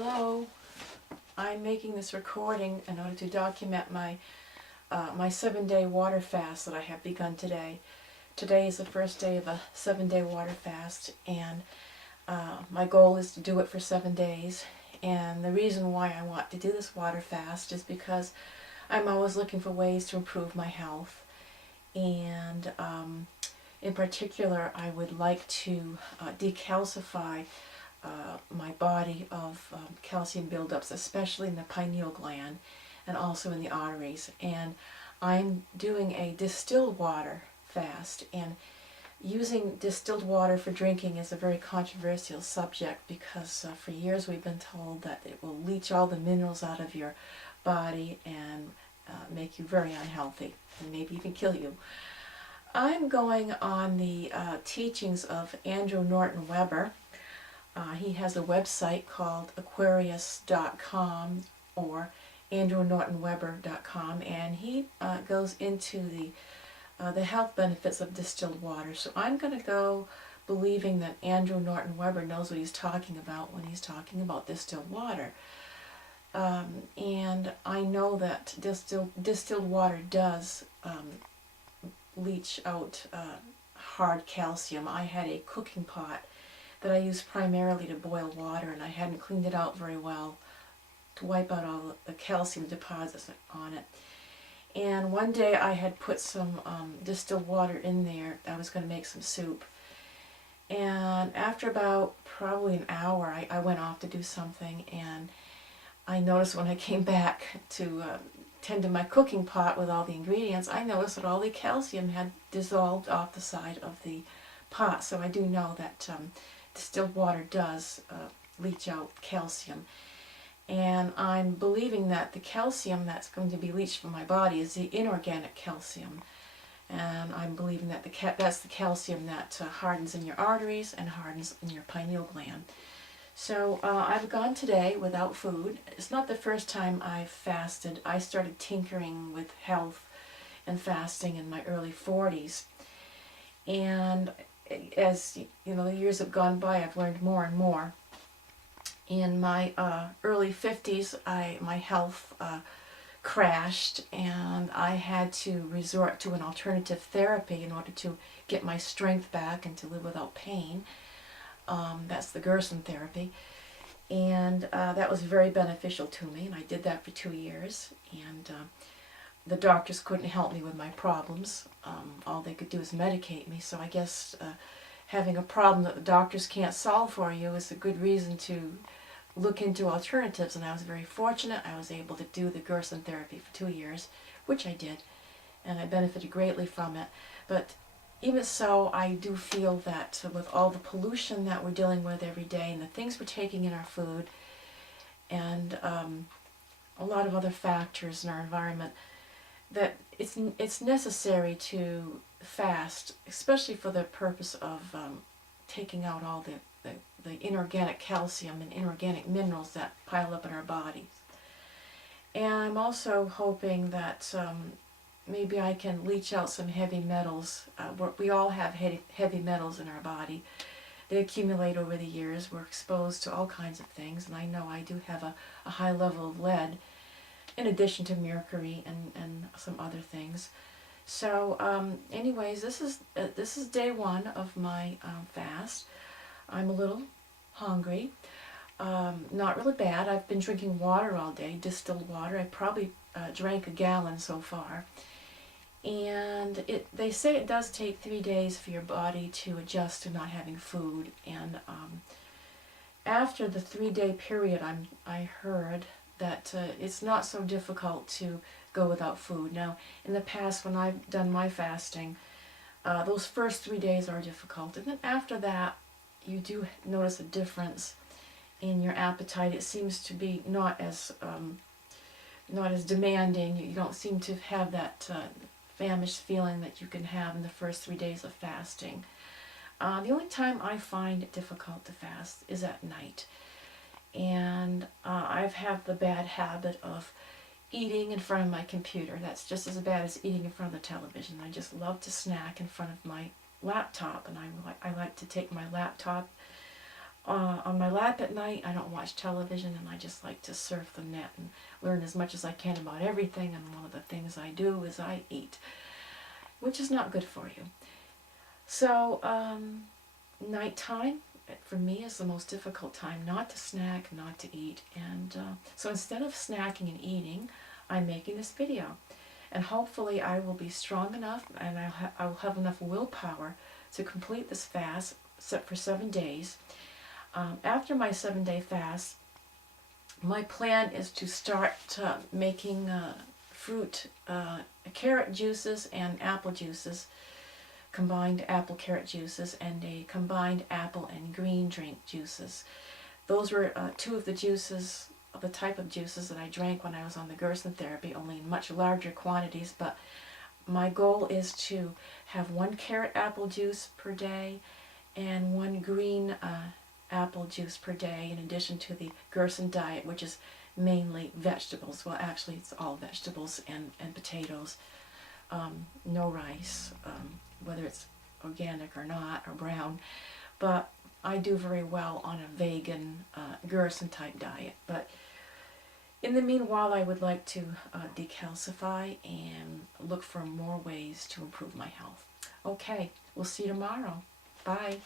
Hello, I'm making this recording in order to document my 7-day water fast that I have begun today. Today is the first day of a 7-day water fast, and my goal is to do it for 7 days. And the reason why I want to do this water fast is because I'm always looking for ways to improve my health. And in particular, I would like to decalcify my body of calcium buildups, especially in the pineal gland and also in the arteries. And I'm doing a distilled water fast, and using distilled water for drinking is a very controversial subject because for years we've been told that it will leach all the minerals out of your body and make you very unhealthy and maybe even kill you. I'm going on the teachings of Andrew Norton Weber. He has a website called Aquarius.com or AndrewNortonWeber.com, and he goes into the health benefits of distilled water. So I'm going to go believing that Andrew Norton Weber knows what he's talking about when he's talking about distilled water. And I know that distilled water does leach out hard calcium. I had a cooking pot that I used primarily to boil water, and I hadn't cleaned it out very well to wipe out all the calcium deposits on it. And one day I had put some distilled water in there. I was going to make some soup. And after about probably an hour, I went off to do something, and I noticed when I came back to tend to my cooking pot with all the ingredients, I noticed that all the calcium had dissolved off the side of the pot. So I do know that distilled water does leach out calcium. And I'm believing that the calcium that's going to be leached from my body is the inorganic calcium. And I'm believing that that's the calcium that hardens in your arteries and hardens in your pineal gland. So I've gone today without food. It's not the first time I've fasted. I started tinkering with health and fasting in my early 40s. And as you know, the years have gone by, I've learned more and more. In my early 50s, my health crashed, and I had to resort to an alternative therapy in order to get my strength back and to live without pain. That's the Gerson therapy, and that was very beneficial to me, and I did that for 2 years, and the doctors couldn't help me with my problems. All they could do is medicate me, so I guess having a problem that the doctors can't solve for you is a good reason to look into alternatives, and I was very fortunate. I was able to do the Gerson therapy for 2 years, which I did, and I benefited greatly from it. But even so, I do feel that with all the pollution that we're dealing with every day and the things we're taking in our food and a lot of other factors in our environment, that it's necessary to fast, especially for the purpose of taking out all the inorganic calcium and inorganic minerals that pile up in our bodies. And I'm also hoping that maybe I can leach out some heavy metals. We all have heavy metals in our body. They accumulate over the years. We're exposed to all kinds of things, and I know I do have a high level of lead, in addition to mercury and some other things. So anyways, this is day 1 of my fast. I'm a little hungry. Not really bad. I've been drinking water all day, distilled water. I probably drank a gallon so far. And they say it does take 3 days for your body to adjust to not having food. And after the 3-day period, I heard that it's not so difficult to go without food. Now, in the past, when I've done my fasting, those first 3 days are difficult. And then after that, you do notice a difference in your appetite. It seems to be not as demanding. You don't seem to have that famished feeling that you can have in the first 3 days of fasting. The only time I find it difficult to fast is at night. And I've had the bad habit of eating in front of my computer. That's just as bad as eating in front of the television. I just love to snack in front of my laptop, and I like to take my laptop on my lap at night. I don't watch television, and I just like to surf the net and learn as much as I can about everything. And one of the things I do is I eat, which is not good for you. So nighttime for me is the most difficult time, not to snack, not to eat. And so instead of snacking and eating, I'm making this video. And hopefully I will be strong enough, and I'll have enough willpower to complete this fast for 7 days. After my 7-day fast, my plan is to start making carrot juices and apple juices, combined apple carrot juices, and a combined apple and green drink juices. Those were two of the juices, the type of juices that I drank when I was on the Gerson therapy, only in much larger quantities. But my goal is to have 1 carrot apple juice per day and 1 green apple juice per day, in addition to the Gerson diet, which is mainly vegetables. Well, actually it's all vegetables and potatoes, no rice, whether it's organic or not, or brown. But I do very well on a vegan Gerson type diet. But in the meanwhile, I would like to decalcify and look for more ways to improve my health. Okay, we'll see you tomorrow. Bye.